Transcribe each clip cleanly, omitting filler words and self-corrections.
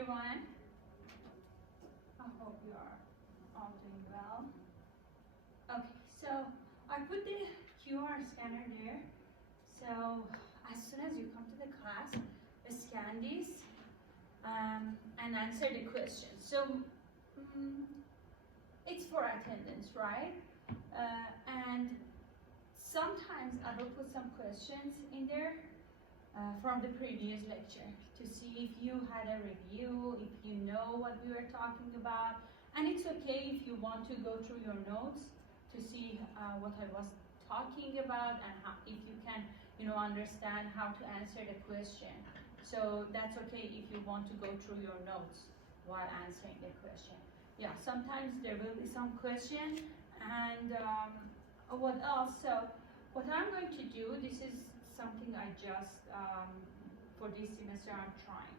everyone. I hope you are all doing well. Okay, so I put the QR scanner there. So as soon as you come to the class, scan this and answer the question. So it's for attendance, right? And sometimes I will put some questions in there from the previous lecture to see if you had a review, if you know what we were talking about. And it's okay if you want to go through your notes to see what I was talking about and how, if you can, understand how to answer the question. So that's okay if you want to go through your notes while answering the question. Yeah, sometimes there will be some question and what else? So what I'm going to do, this is something I just, for this semester I'm trying.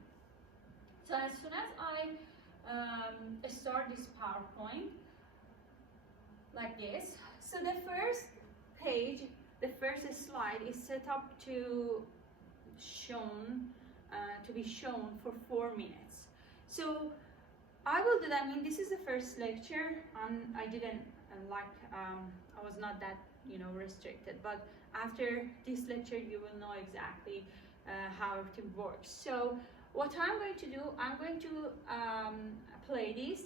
So as soon as I start this PowerPoint, like this, so the first page, the first slide is set up to be shown for 4 minutes. So I will do that. I mean, this is the first lecture, and I didn't I was not that restricted, but after this lecture you will know exactly how everything works. So what I'm going to do, I'm going to play this,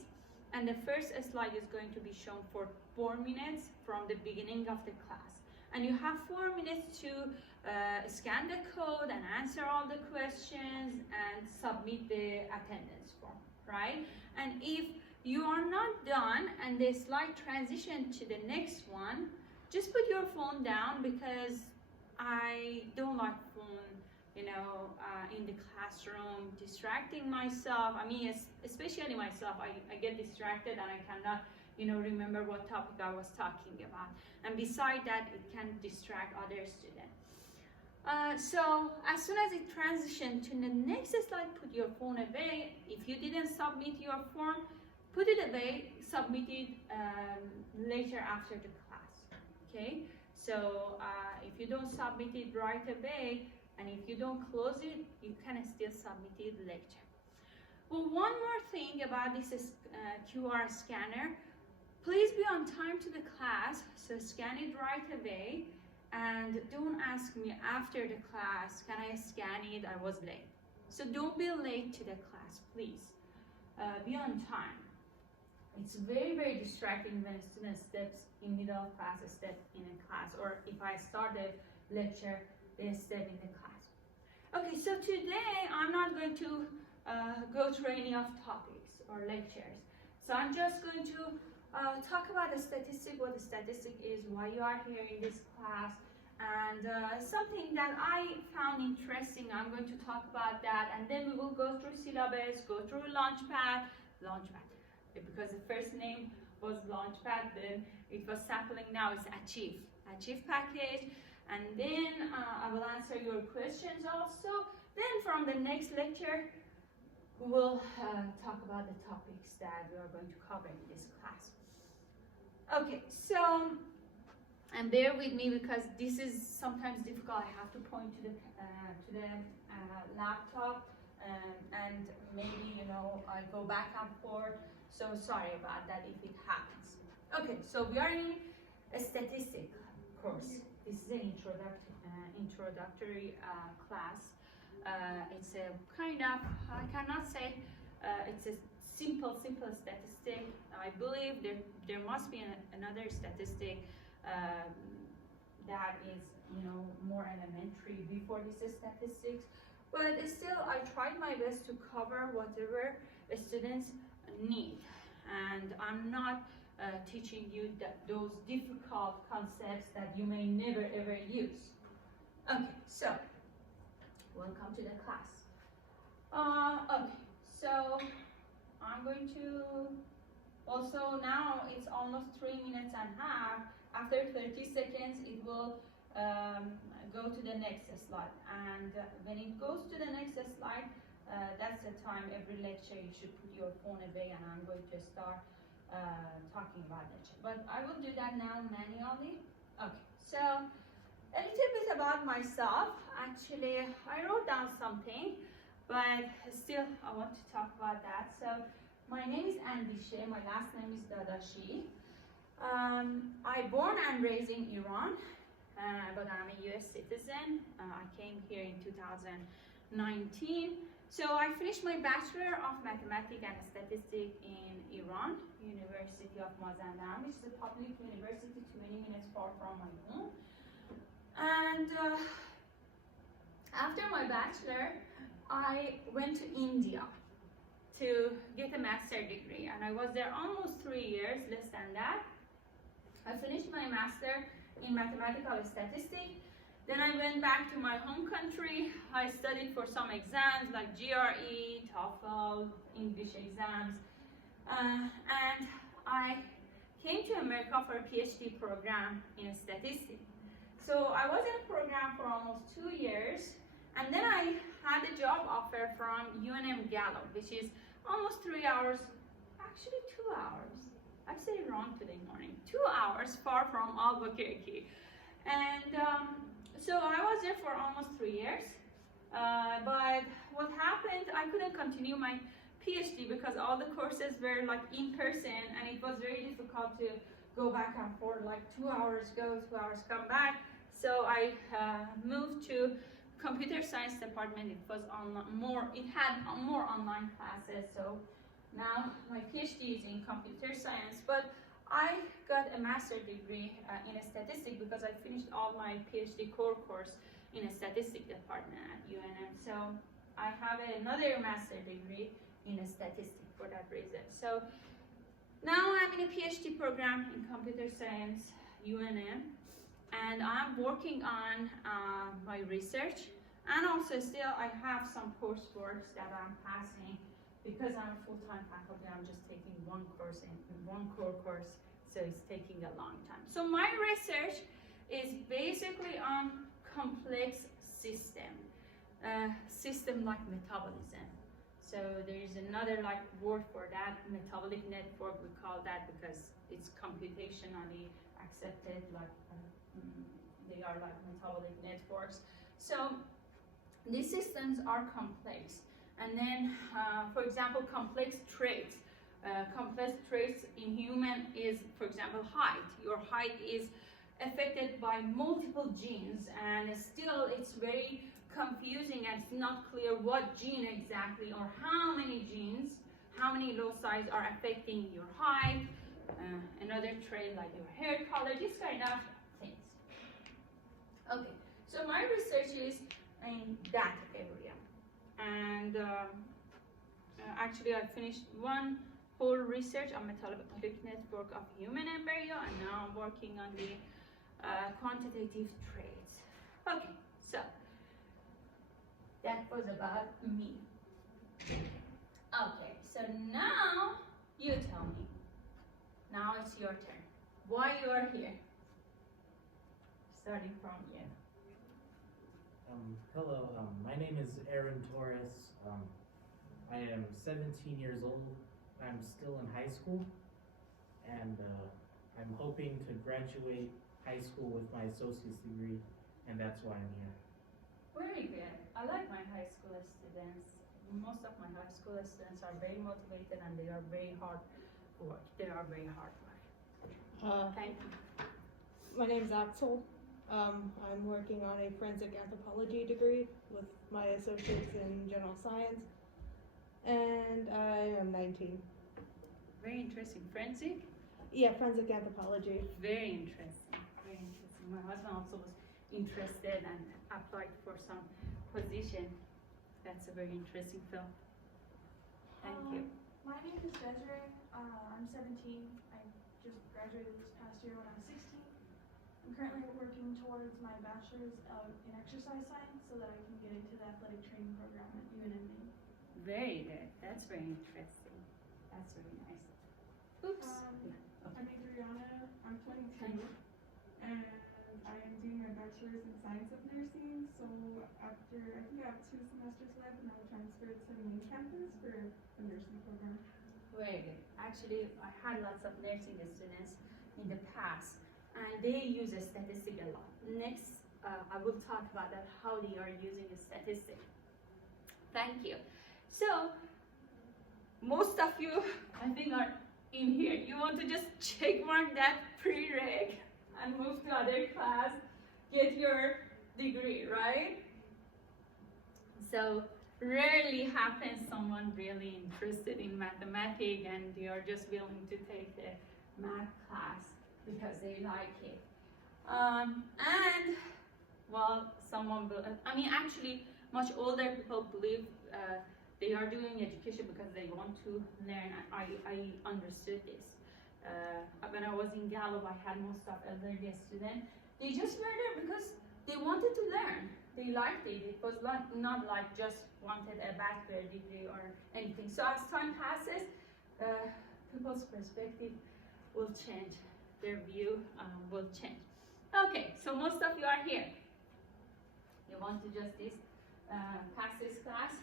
and the first slide is going to be shown for 4 minutes from the beginning of the class, and you have 4 minutes to scan the code and answer all the questions and submit the attendance form, right? And if you are not done and the slide transition to the next one, just put your phone down, because I don't like phone, in the classroom, distracting myself. I mean, especially myself, I get distracted and I cannot, remember what topic I was talking about. And beside that, it can distract other students. So as soon as it transitions to the next slide, put your phone away. If you didn't submit your form, put it away, submit it later after the class, okay? So if you don't submit it right away, and if you don't close it, you can still submit it later. Well, one more thing about this QR scanner, please be on time to the class, so scan it right away, and don't ask me after the class, can I scan it, I was late. So don't be late to the class, please. Be on time. It's very, very distracting when a student steps in middle of class, step in a class, or if I start the lecture, they step in the class. Okay, so today I'm not going to go through any of topics or lectures. So I'm just going to talk about the statistic, what the statistic is, why you are here in this class, and something that I found interesting. I'm going to talk about that, and then we will go through syllabus, go through Launchpad, because the first name was Launchpad, then it was Sapling, now it's Achieve package, and then I will answer your questions also. Then from the next lecture, we will talk about the topics that we are going to cover in this class. Okay, so, and bear with me because this is sometimes difficult. I have to point to the laptop, and maybe I go back and forth. So sorry about that if it happens. Okay, so we are in a statistic course. This is an introductory class. It's a kind of, I cannot say it's a simple statistic. I believe there must be another statistic that is more elementary before this statistics. But still, I tried my best to cover whatever students need, and I'm not teaching you those difficult concepts that you may never ever use. Okay, so welcome to the class. Okay, so I'm going to also, now it's almost 3 minutes and a half. After 30 seconds, it will go to the next slide, and when it goes to the next slide, that's the time every lecture you should put your phone away, and I'm going to start talking about lecture. But I will do that now manually. Okay, so a little bit about myself. Actually, I wrote down something. but still I want to talk about that. So my name is Andishe, my last name is Dadashi. I born and raised in Iran, but I'm a US citizen. I came here in 2019. So I finished my Bachelor of Mathematics and Statistics in Iran, University of Mazandaran, which is a public university 20 minutes far from my home. And after my Bachelor, I went to India to get a master's degree, and I was there almost 3 years, less than that. I finished my master in mathematical statistics. Then I went back to my home country. I studied for some exams like GRE, TOEFL, English exams, and I came to America for a PhD program in statistics. So I was in a program for almost 2 years, and then I had a job offer from UNM Gallup, which is almost 3 hours, actually 2 hours. I said it wrong today morning. 2 hours far from Albuquerque. And so I was there for almost 3 years. But what happened, I couldn't continue my PhD because all the courses were like in person, and it was very difficult to go back and forth, like 2 hours go, 2 hours come back. So I moved to computer science department. It was it had more online classes. So now my PhD is in computer science, but I got a master's degree in statistics because I finished all my PhD core course in a statistics department at UNM. So I have another master's degree in statistics for that reason. So now I'm in a PhD program in computer science, UNM, and I'm working on my research, and also still I have some coursework that I'm passing. Because I'm a full-time faculty, I'm just taking one course in one core course, so it's taking a long time. So my research is basically on complex system like metabolism. So there is another like word for that, metabolic network. We call that because it's computationally accepted, like they are like metabolic networks. So these systems are complex. And then, for example, complex traits. Complex traits in human is, for example, height. Your height is affected by multiple genes, and still it's very confusing and it's not clear what gene exactly or how many genes, how many loci are affecting your height. Another trait like your hair color, this kind of things. Okay, so my research is in that area. And actually I finished one whole research on metabolic network of human embryo, and now I'm working on the quantitative traits. Okay, so that was about me. Okay, so now you tell me. Now it's your turn. Why you are here? Starting from you. Hello, my name is Aaron Torres. I am 17 years old. I'm still in high school, and I'm hoping to graduate high school with my associate's degree, and that's why I'm here. Very good. I like my high school students. Most of my high school students are very motivated, and they are very hard work. They are very hard work. Thank you. My name's Axel. I'm working on a forensic anthropology degree with my associates in general science, and I am 19. Very interesting. Forensic? Yeah, forensic anthropology. Very interesting. Very interesting. My husband also was interested and applied for some position. That's a very interesting field. Thank you. My name is Desiree. I'm 17. I just graduated this past year when I was 16. I'm currently working towards my bachelor's in exercise science so that I can get into the athletic training program at UNM. Very good. That's very interesting. That's very nice. Oops. I'm Adriana. I'm 22. And I am doing my bachelor's in science of nursing. So after, I think I have 2 semesters left, and I'll transfer to the main campus for the nursing program. Very good. Actually, I had lots of nursing students in the past, and they use a statistic a lot. Next, I will talk about that, how they are using a statistic. Thank you. So, most of you, I think, are in here. You want to just check mark that pre-reg and move to other class, get your degree, right? So, rarely happens someone really interested in mathematics and they are just willing to take the math class because they like it. And, well, someone, I mean, actually, much older people believe they are doing education because they want to learn. I understood this. When I was in Gallup, I had most of elderly students. They just were there because they wanted to learn. They liked it. It was not like just wanted a bachelor degree or anything. So as time passes, people's perspective will change. Their view will change. Okay, so most of you are here. You want to just pass this class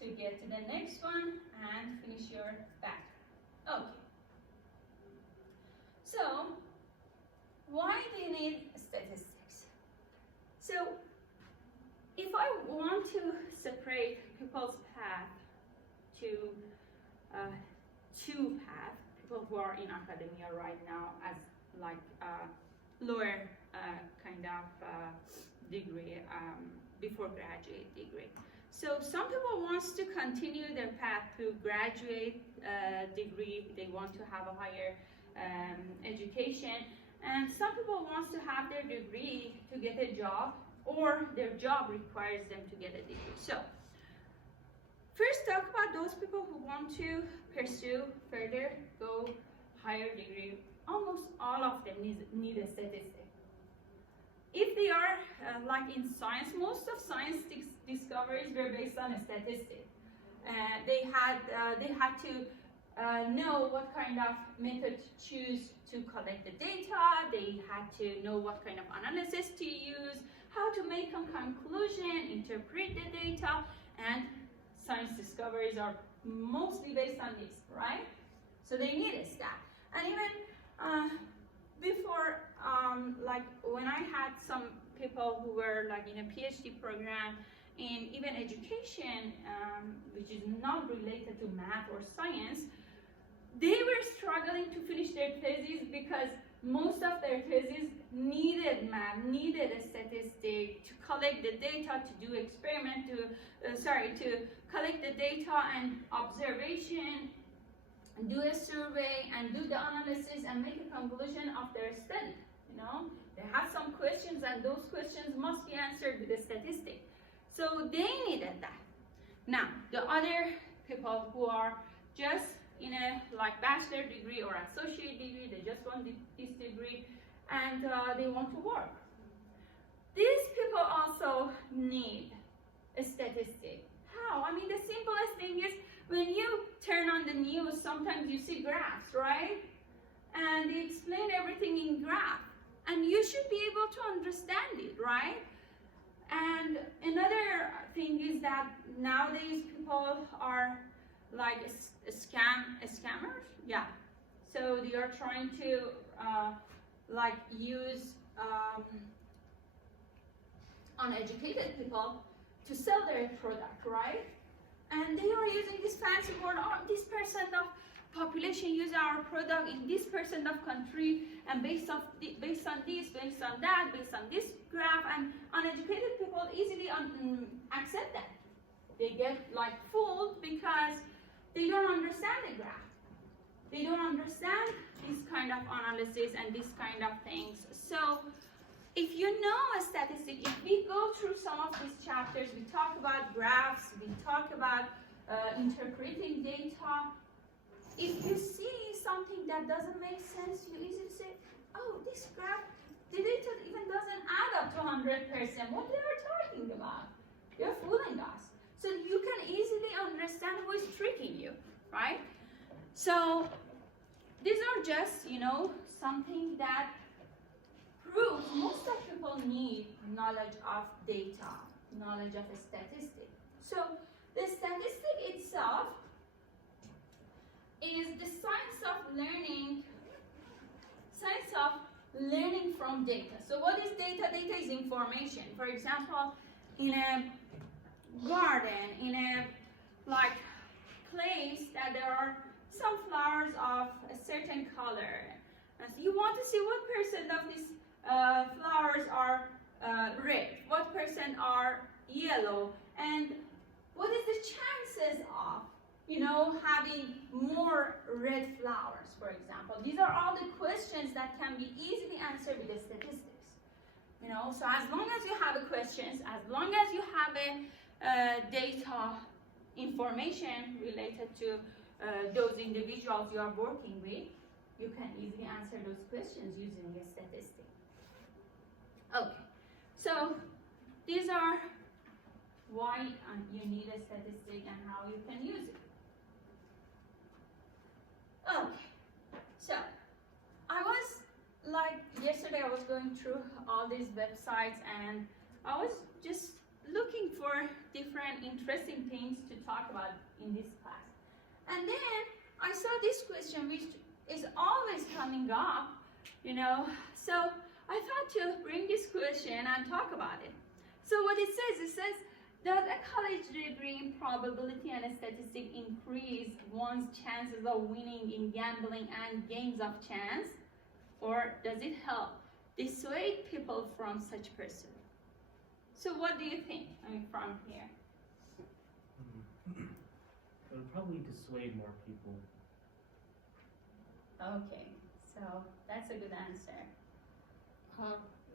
to get to the next one and finish your bachelor. Okay. So, why do you need statistics? So, if I want to separate people's path to two paths, people who are in academia right now as like lower kind of degree before graduate degree. So some people wants to continue their path to graduate degree. They want to have a higher education, and some people wants to have their degree to get a job, or their job requires them to get a degree. So first, talk about those people who want to pursue further, go higher degree. Almost all of them need a statistic. If they are like in science, most of science discoveries were based on a statistic. They had to know what kind of method to choose to collect the data. They had to know what kind of analysis to use, how to make a conclusion, interpret the data, and science discoveries are mostly based on this, right? So they need a stat. And even before, like when I had some people who were like in a PhD program in even education, which is not related to math or science, they were struggling to finish their thesis because most of their theses needed math, needed a statistic to collect the data, to do experiment, to collect the data and observation, do a survey and do the analysis and make a conclusion of their study. You know, they have some questions and those questions must be answered with a statistic. So they needed that. Now, the other people who are just in a like bachelor degree or associate degree, they just want this degree and they want to work. These people also need a statistic. How? I mean, the simplest thing is when you turn on the news, sometimes you see graphs, right? And they explain everything in graph. And you should be able to understand it, right? And another thing is that nowadays people are like scammers, yeah. So they are trying to like use uneducated people to sell their product, right? And they are using this fancy word, oh, this percent of population use our product in this percent of country, and based on this, based on that, based on this graph, and uneducated people easily accept that. They get like fooled because they don't understand the graph. They don't understand this kind of analysis and this kind of things. So if you know a statistic, if we go through some of these chapters, we talk about graphs, we talk about interpreting data. If you see something that doesn't make sense, you easily say, oh, this graph, the data even doesn't add up to 100%. What they are talking about? They're fooling us. So you can easily understand who is tricking you, right? So these are just, you know, something that proves most of people need knowledge of data, knowledge of a statistic. So the statistic itself is the science of learning from data. So what is data? Data is information. For example, in a garden, in a like place that there are some flowers of a certain color. And so you want to see what percent of these flowers are red, what percent are yellow, and what is the chances of, you know, having more red flowers, for example. These are all the questions that can be easily answered with the statistics. You know, so as long as you have the questions, as long as you have a data information related to those individuals you are working with, you can easily answer those questions using a statistic. Okay, so these are why you need a statistic and how you can use it. Okay, so I was like yesterday I was going through all these websites and I was just looking for different interesting things to talk about in this class. And then I saw this question which is always coming up, you know, so I thought to bring this question and talk about it. So what it says, does a college degree in probability and statistic increase one's chances of winning in gambling and games of chance? Or does it help dissuade people from such pursuit? So what do you think, from here? It would probably dissuade more people. Okay, so that's a good answer.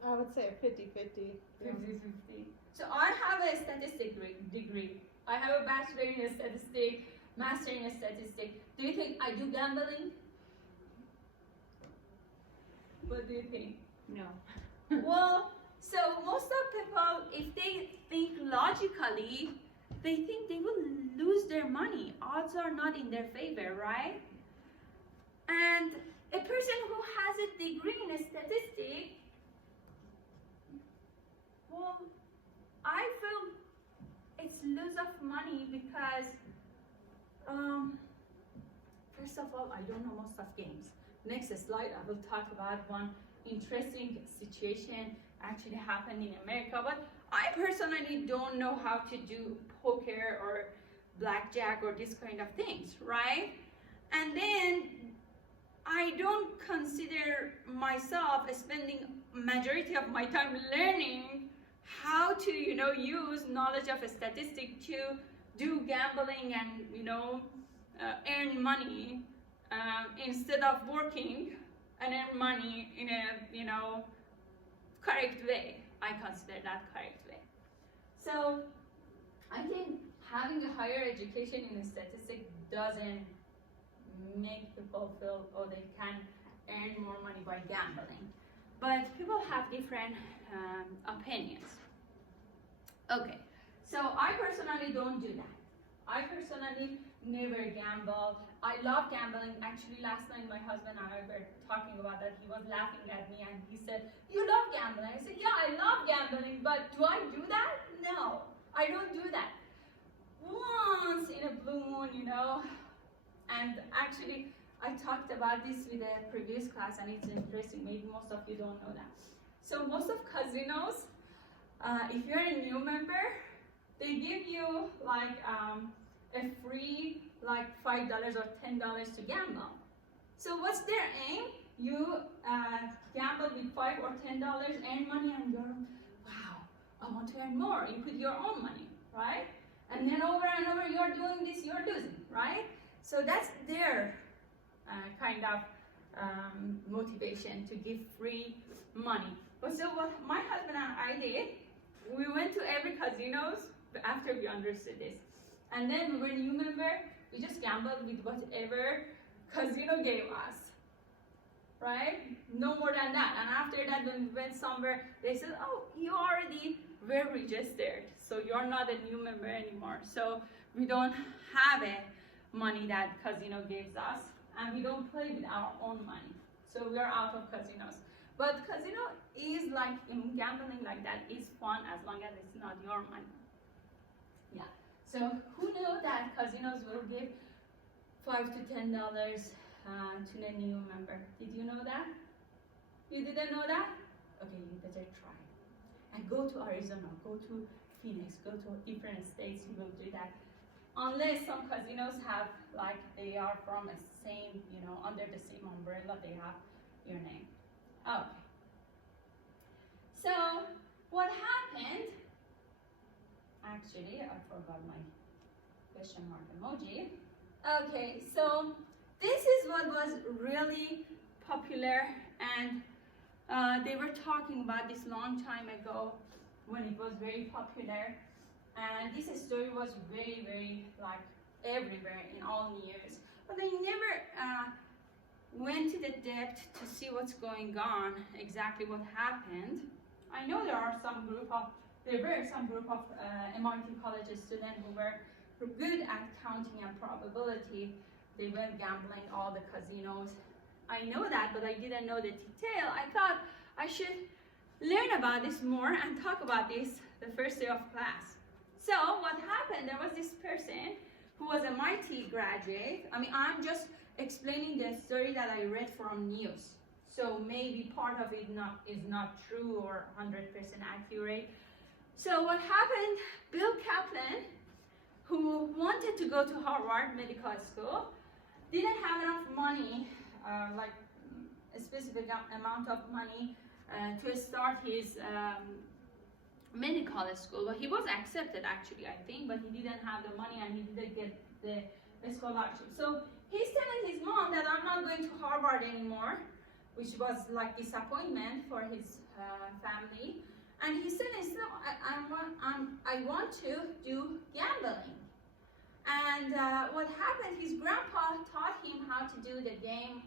I would say a 50-50. 50-50. So I have a statistic degree. I have a bachelor in statistics, master in statistics. Do you think I do gambling? What do you think? No. Well, so most of people, if they think logically, they think they will lose their money. Odds are not in their favor, right? And a person who has a degree in statistics, well, I feel it's lose of money because, first of all, I don't know most of games. Next slide, I will talk about one interesting situation actually happened in America, but I personally don't know how to do poker or blackjack or this kind of things, right? And then I don't consider myself spending majority of my time learning how to, you know, use knowledge of a statistic to do gambling and, you know, earn money instead of working and earn money in a, you know, correct way. I consider that correct way. So I think having a higher education in statistics doesn't make people feel, oh, they can earn more money by gambling. But people have different opinions. Okay, so I personally don't do that. I personally never gamble. I love gambling. Actually, last night my husband and I were talking about that. He was laughing at me and he said, "You love gambling?" I said, "Yeah, I love gambling, but do I do that? No, I don't do that. Once in a blue moon, you know." And actually, I talked about this with a previous class and it's interesting. Maybe most of you don't know that. So most of casinos, if you're a new member, they give you like a free like $5 or $10 to gamble. So what's their aim? You gamble with $5 or $10, earn money, and you're, wow, I want to earn more. You put your own money, right? And then over and over you're doing this, you're losing, right? So that's their kind of motivation to give free money. But so what my husband and I did, we went to every casinos after we understood this. And then we were new member, we just gambled with whatever casino gave us, right? No more than that. And after that, when we went somewhere, they said, "Oh, you already were registered, so you're not a new member anymore. So we don't have a money that casino gives us, and we don't play with our own money. So we are out of casinos." But casino is like, in gambling like that, is fun as long as it's not your money. Yeah. So who knew that casinos will give $5 to $10 to a new member? Did you know that? You didn't know that? Okay, you better try. And go to Arizona, go to Phoenix, go to different states, you will do that. Unless some casinos have, like, they are from a same, you know, under the same umbrella, they have your name. Okay. So, what happened, actually, I forgot my question mark emoji. Okay, so this is what was really popular, and they were talking about this long time ago when it was very popular, and this story was very, very, like, everywhere in all news, but they never went to the depth to see what's going on, exactly what happened. I know there were some group of MIT college students who were good at counting and probability. They went gambling all the casinos. I know that, but I didn't know the detail. I thought I should learn about this more and talk about this the first day of class. So what happened, there was this person who was a MIT graduate. I mean, I'm just explaining the story that I read from news. So maybe part of it is not true or 100% accurate. So what happened, Bill Kaplan, who wanted to go to Harvard Medical School, didn't have enough money, like a specific amount of money to start his medical school. But he was accepted, actually, I think, but he didn't have the money and he didn't get the scholarship. So he's telling his mom that I'm not going to Harvard anymore, which was like disappointment for his family. And he said, I want to do gambling. And what happened, his grandpa taught him how to do the game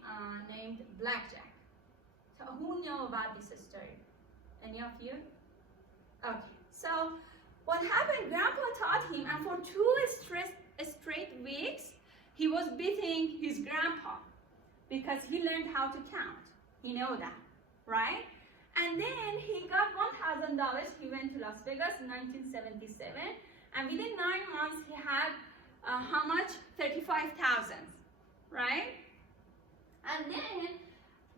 named blackjack. So who know about this story? Any of you? Okay, so what happened, grandpa taught him, and for 2 straight weeks, he was beating his grandpa because he learned how to count. You know that, right? And then he got $1,000. He went to Las Vegas in 1977, and within 9 months, he had how much? 35,000, right? And then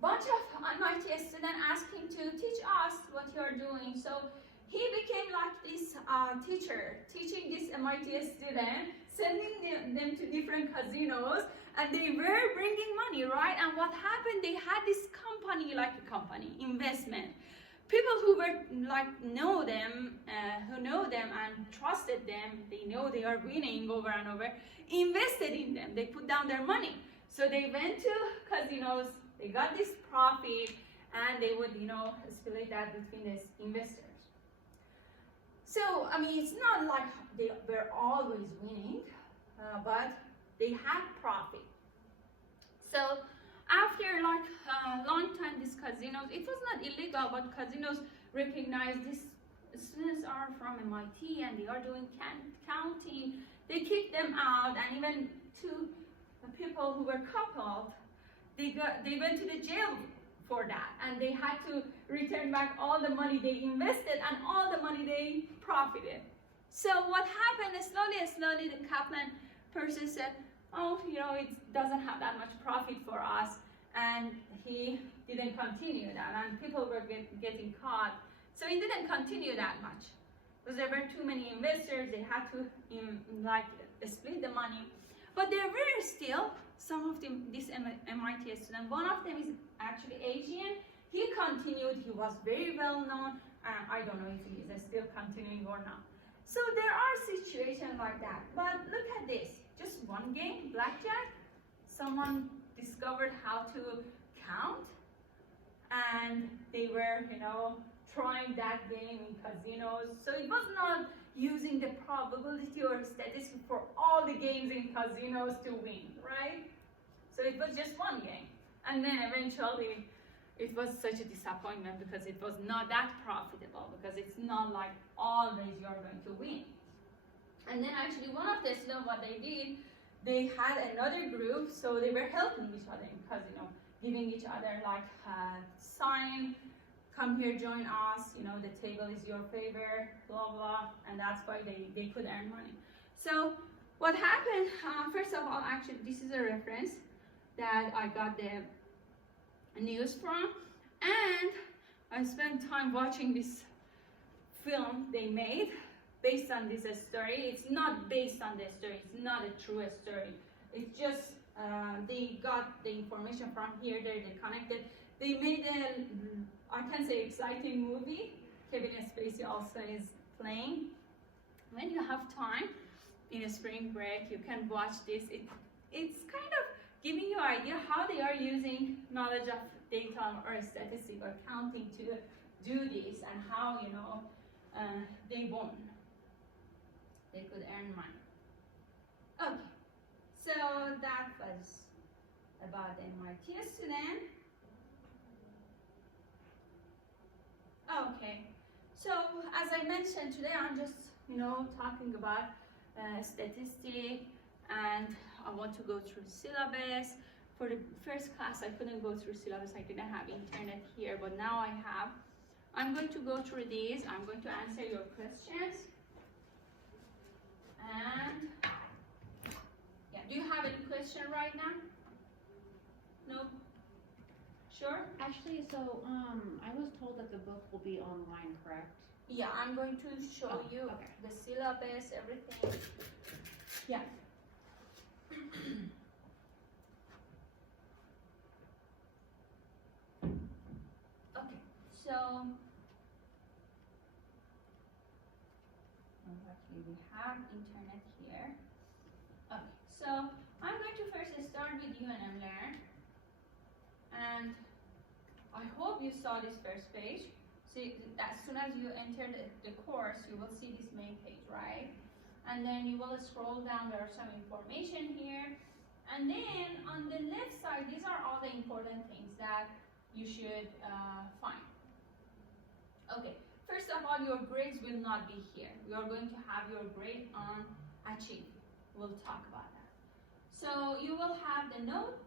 bunch of MIT students asked him to teach us what you're doing. So he became like this teacher, teaching this MIT student, sending them to different casinos, and they were bringing money, right? And what happened, they had this company, investment. People who were like know them and trusted them, they know they are winning over and over, invested in them. They put down their money. So they went to casinos, they got this profit, and they would, split that between the investors. So, I mean, it's not like they were always winning, but they had profit. So after like a long time, these casinos, it was not illegal, but casinos recognized these students are from MIT and they are doing counting. They kicked them out, and even 2 people who were coupled, they went to the jail for that, and they had to return back all the money they invested and all the money they profited. So what happened, slowly the Kaplan person said, oh, it doesn't have that much profit for us, and he didn't continue that, and people were getting caught. So he didn't continue that much because there were too many investors. They had to split the money, but there were still some of these MIT students. One of them is actually Asian. He continued. He was very well known. I don't know if he is still continuing or not. So there are situations like that. But look at this. Just one game, blackjack. Someone discovered how to count, and they were, trying that game in casinos. So it was not using the probability or statistics for all the games in casinos to win, right? So it was just one game. And then eventually it was such a disappointment because it was not that profitable, because it's not like always you're going to win. And then actually one of the students, what they did, they had another group, so they were helping each other in casino, giving each other like sign, come here, join us, the table is your favor, blah, blah, and that's why they could earn money. So what happened, first of all, actually, this is a reference that I got the news from, and I spent time watching this film they made based on this story. It's not based on the story. It's not a true story. It's just they got the information from here, there, they connected. They made a, I can say, exciting movie. Kevin Spacey also is playing. When you have time in a spring break, you can watch this. It's kind of giving you an idea how they are using knowledge of data or statistics or counting to do this, and how, you know, they won. They could earn money. Okay, so that was about the MIT student. Okay, so as I mentioned today, I'm just, you know, talking about statistics, and I want to go through syllabus. For the first class, I couldn't go through syllabus. I didn't have internet here, but now I have. I'm going to go through these. I'm going to answer your questions. And yeah, do you have any question right now? No? Sure? Actually, so I was told that the book will be online, correct? Yeah, I'm going to show Oh, you okay. the syllabus, everything. Yeah. Okay, so actually we have internet here. Okay, so I'm going to first start with UNM Learn, and I hope you saw this first page. See, as soon as you enter the course, you will see this main page, right? And then you will scroll down, there are some information here. And then on the left side, these are all the important things that you should find. Okay, first of all, your grades will not be here. We are going to have your grade on Achieve. We'll talk about that. So you will have the note,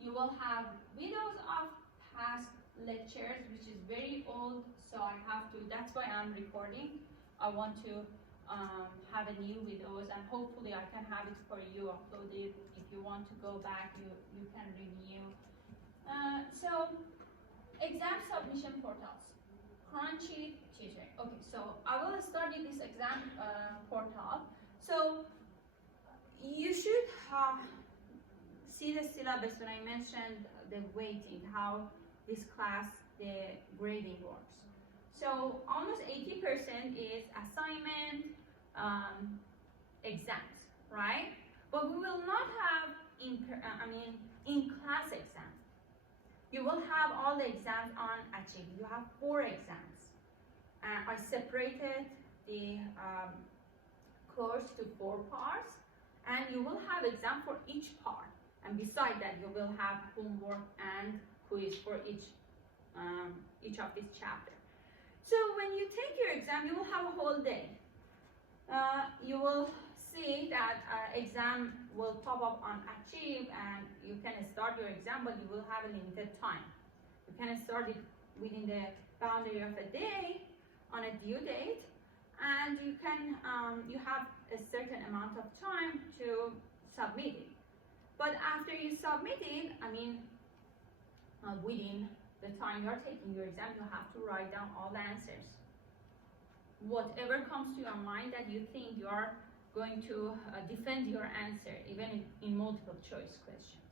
you will have videos of past lectures, which is very old, so I have to, that's why I'm recording. I want to have a new videos, and hopefully I can have it for you uploaded. If you want to go back, you can review. So exam submission portals, Crunchy, Tutoring. Okay, so I will start with this exam portal. So you should see the syllabus when I mentioned the weighting, how this class, the grading works. So almost 80% is assignment, exams, right? But we will not have in-class exams. You will have all the exams on Achieve. You have 4 exams. I separated the course to 4 parts, and you will have exam for each part. And beside that, you will have homework and quiz for each of these chapters. So when you take your exam, you will have a whole day. You will see that exam will pop up on Achieve, and you can start your exam, but you will have a limited time. You can start it within the boundary of a day on a due date, and you can you have a certain amount of time to submit it. But after you submit it, within the time you're taking your exam, you have to write down all the answers. Whatever comes to your mind that you think you are going to defend your answer, even in multiple choice questions.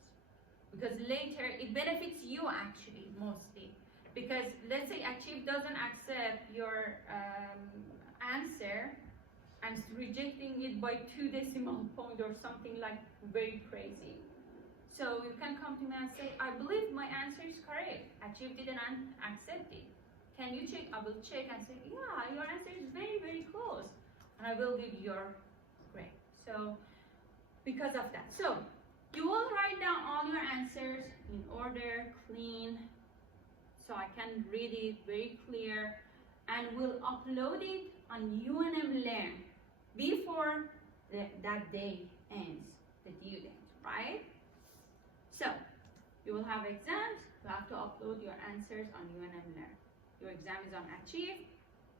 Because later, it benefits you actually, mostly. Because let's say Achieve doesn't accept your answer and is rejecting it by 2 decimal points or something like very crazy. So you can come to me and say, I believe my answer is correct. Achieve didn't accept it. Can you check? I will check and say, yeah, your answer is very, very close. And I will give your grade. So because of that. So you will write down all your answers in order, clean, so I can read it very clear, and we'll upload it on UNM Learn before that day ends, the due date, right? So you will have exams, you have to upload your answers on UNM Learn. Your exam is on Achieve,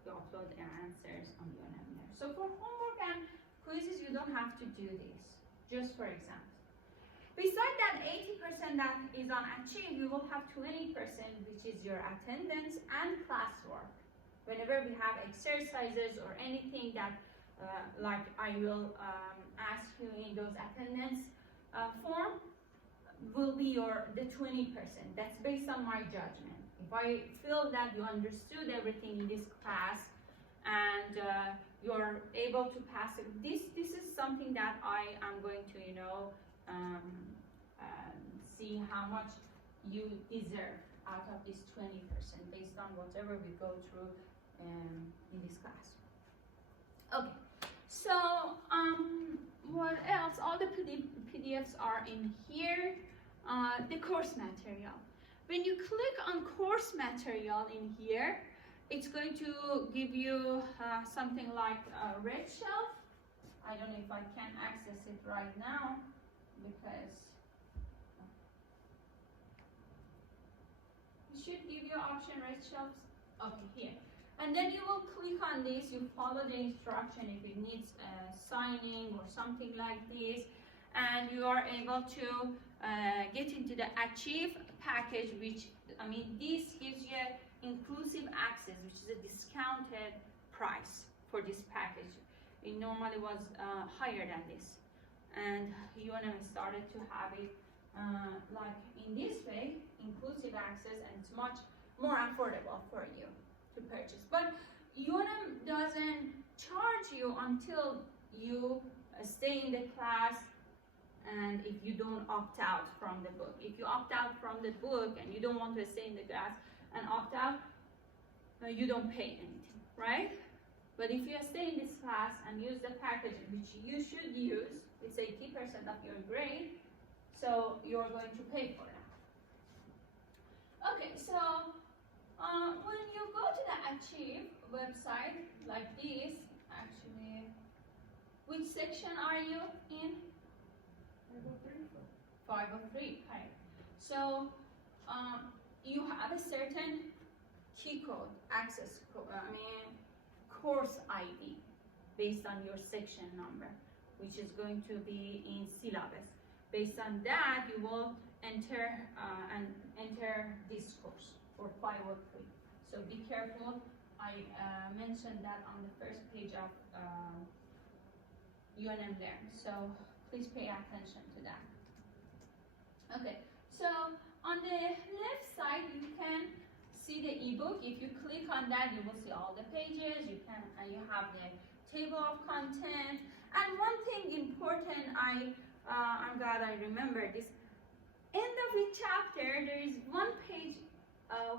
you upload your answers on UNM Learn. So for homework and quizzes, you don't have to do this, just for exams. Besides that 80% that is on Achieve, you will have 20%, which is your attendance and classwork. Whenever we have exercises or anything that like I will ask you in those attendance form, will be the 20%. That's based on my judgment. If I feel that you understood everything in this class and you're able to pass it, this is something that I am going to, see how much you deserve out of this 20% based on whatever we go through in this class. Okay, so what else? All the PDFs are in here. The course material. When you click on course material in here, it's going to give you something like a red shelf. I don't know if I can access it right now because it should give you option red shelves. Okay, here. And then you will click on this, you follow the instruction if it needs signing or something like this, and you are able to get into the Achieve package, which, this gives you inclusive access, which is a discounted price for this package. It normally was higher than this. And UNM started to have it like in this way, inclusive access, and it's much more affordable for you to purchase. But UNM doesn't charge you until you stay in the class and if you don't opt out from the book. If you opt out from the book and you don't want to stay in the class and opt out, you don't pay anything, right? But if you stay in this class and use the package, which you should use, it's 80% of your grade, so you're going to pay for that. Okay, so when you go to the Achieve website like this, actually, which section are you in? 503, right. So you have a certain key code, access code, course ID based on your section number, which is going to be in syllabus. Based on that, you will enter this course for 503. So be careful. I mentioned that on the first page of UNM Learn. So please pay attention to that. Okay, so on the left side, you can see the ebook. If you click on that, you will see all the pages. You have the table of content. And one thing important, I'm glad I remember this. End of each chapter, there is one page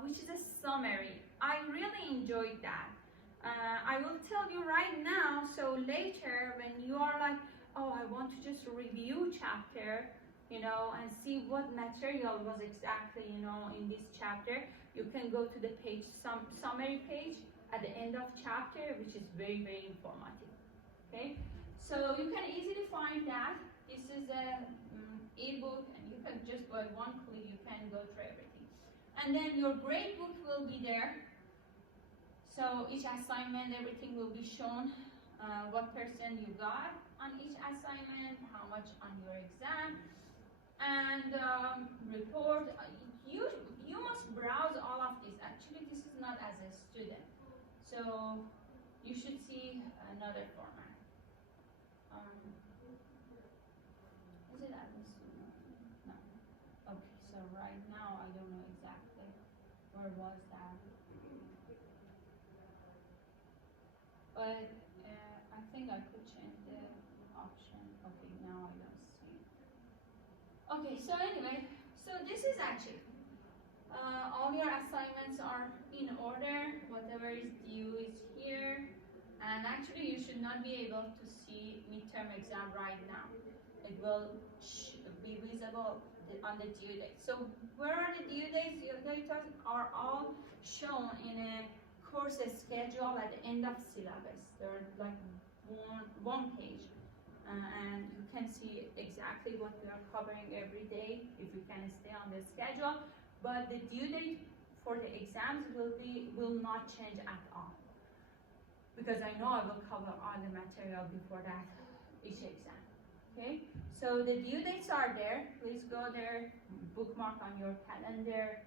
which is a summary. I really enjoyed that. I will tell you right now, so later when you are like, oh, I want to just review chapter, and see what material was exactly, in this chapter, you can go to the page, summary page at the end of chapter, which is very, very informative, okay? So you can easily find that. This is a ebook, and you can just by one click, you can go through everything. And then your grade book will be there. So each assignment, everything will be shown, what percent you got on each assignment, how much on your exam, and report. You must browse all of this. Actually, this is not as a student, so you should see another format. Is it as a student? No. Okay, so right now I don't know exactly where was that, but I think I could change the option. Okay, now I don't see. Okay, so anyway, so this is Achieve. All your assignments are in order. Whatever is due is here. And actually, you should not be able to see midterm exam right now. It will be visible on the due date. So where are the due dates? Due dates are all shown in a course schedule at the end of syllabus. They're like one page. And you can see exactly what we are covering every day if you can stay on the schedule. But the due date for the exams will not change at all, because I know I will cover all the material before that each exam. Okay, so the due dates are there. Please go there, bookmark on your calendar,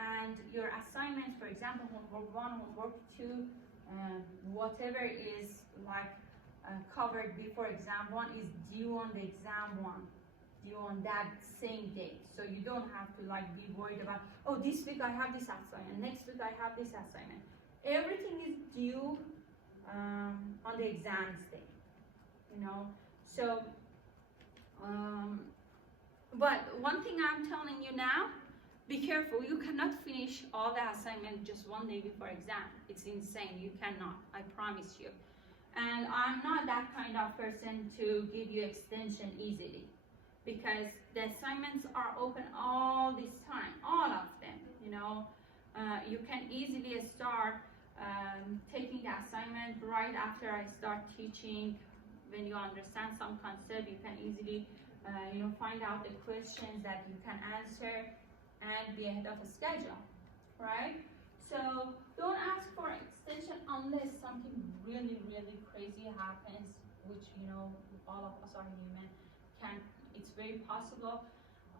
and your assignments, for example, homework 1, homework 2, whatever is like covered before exam 1 is due on the exam 1, due on that same date. So you don't have to like be worried about, oh, this week I have this assignment, next week I have this assignment. Everything is due on the exams day, you know. So, but one thing I'm telling you now, be careful. You cannot finish all the assignment just one day before exam. It's insane. You cannot. I promise you. And I'm not that kind of person to give you extension easily, because the assignments are open all this time, all of them. You know, you can easily start taking the assignment right after I start teaching. When you understand some concept, you can easily, find out the questions that you can answer and be ahead of a schedule, right? So don't ask for extension unless something really, really crazy happens, which, all of us are human. It's very possible.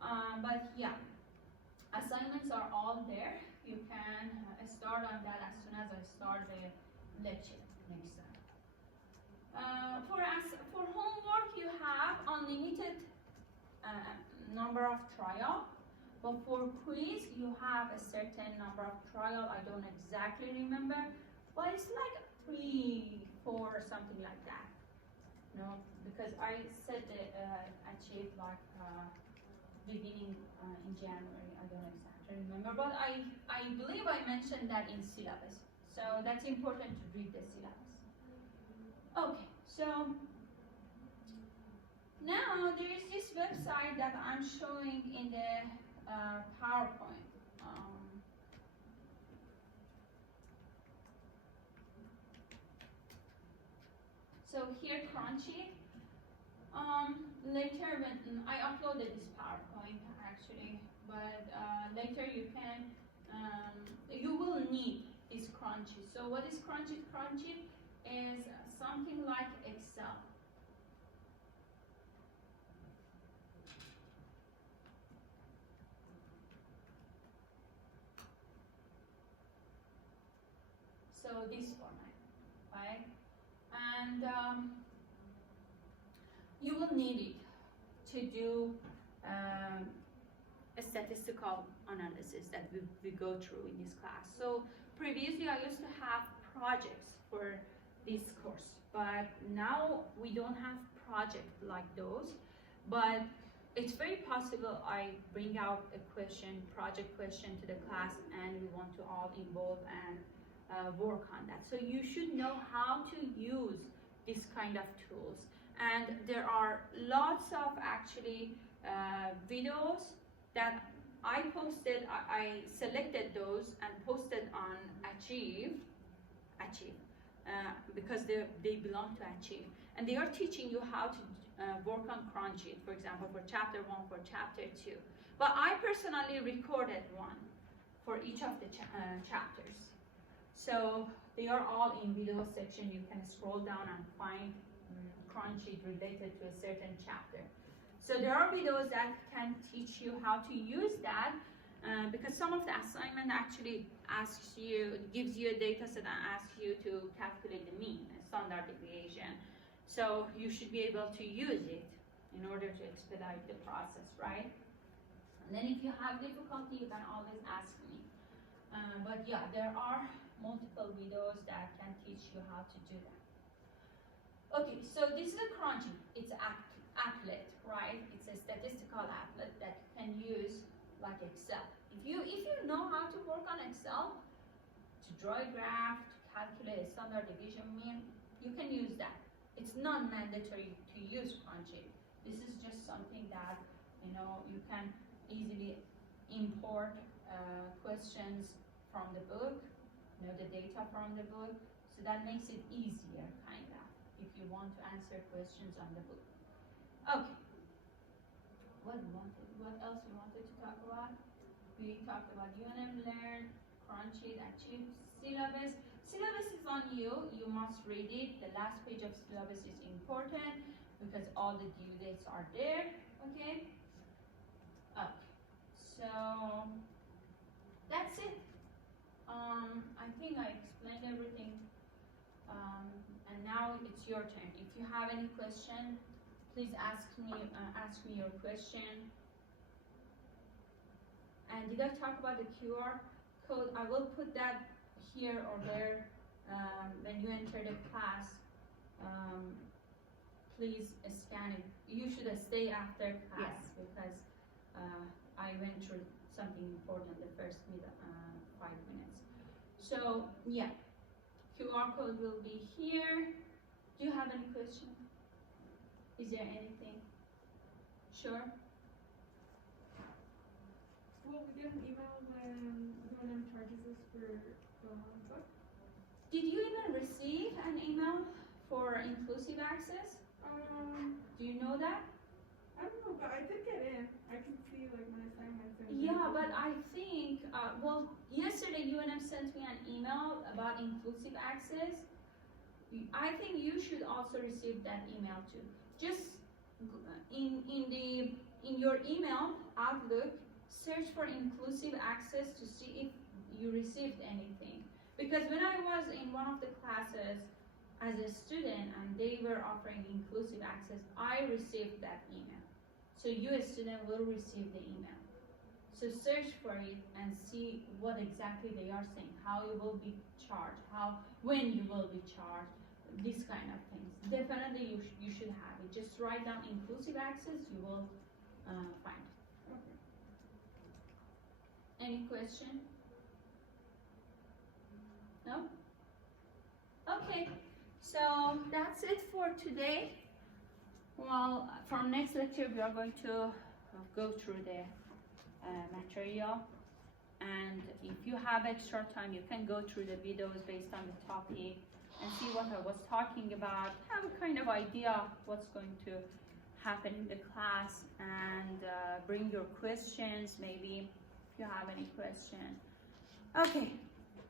But yeah, assignments are all there. You can start on that as soon as I start the lecture next time. For homework, you have unlimited number of trial, but for quiz, you have a certain number of trial. I don't exactly remember, but it's like 3, 4, something like that. Because I said achieve like beginning in January. I don't exactly remember, but I believe I mentioned that in syllabus. So that's important to read the syllabus. Okay, so now there is this website that I'm showing in the PowerPoint. So here, Crunchy. Later when I uploaded this PowerPoint actually, but later you can, you will need this Crunchy. So what is Crunchy? Crunchy is something like Excel. So this format, right? And you will need it to do a statistical analysis that we go through in this class. So previously I used to have projects for this course, but now we don't have projects like those. But it's very possible I bring out a project question to the class, and we want to all involve and work on that. So you should know how to use this kind of tools. And there are lots of actually videos that I posted. I selected those and posted on Achieve, because they belong to Achieve. And they are teaching you how to work on Crunchy, for example, for chapter 1, for chapter 2. But I personally recorded one for each of the chapters. So they are all in video section. You can scroll down and find Crunchy related to a certain chapter. So there are videos that can teach you how to use that, because some of the assignment actually gives you a data set and asks you to calculate the mean, standard deviation. So you should be able to use it in order to expedite the process, right? And then if you have difficulty, you can always ask me. But yeah, there are multiple videos that can teach you how to do that. Okay, so this is a Crunchy. It's an applet, right? It's a statistical applet that you can use like Excel. If you know how to work on Excel, to draw a graph, to calculate a standard deviation mean, you can use that. It's not mandatory to use Crunchy. This is just something that you can easily import questions from the book, the data from the book. So that makes it easier, kind of, if you want to answer questions on the book. Okay. What else we wanted to talk about? We talked about UNM Learn, Crunchy, Achieve, syllabus. Syllabus is on you. You must read it. The last page of syllabus is important because all the due dates are there. Okay. Okay. So that's it. I think I explained everything. And now it's your turn. If you have any question, please ask me your question. And did I talk about the QR code? I will put that here or there when you enter the class. Please scan it. You should stay after class because I went through something important the first 5 minutes. So yeah, QR code will be here. Do you have any question? Is there anything? Sure. Will we get an email when UNM charges us for the book? Did you even receive an email for inclusive access? Do you know that? I don't know, but I did get in. I can see like my assignments and Yeah, but I think, well, yesterday UNM sent me an email about inclusive access. I think you should also receive that email too. Just in your email, Outlook, search for inclusive access to see if you received anything. Because when I was in one of the classes as a student and they were offering inclusive access, I received that email. So you as student will receive the email. So search for it and see what exactly they are saying, how you will be charged, when you will be charged, these kind of things. Definitely you should have it. Just write down inclusive access, you will find it. Okay. Any question? No? Okay, so that's it for today. Well, from next lecture we are going to go through the material, and if you have extra time you can go through the videos based on the topic and see what I was talking about, have a kind of idea what's going to happen in the class, and bring your questions maybe if you have any question. Okay,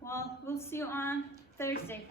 well, we'll see you on Thursday.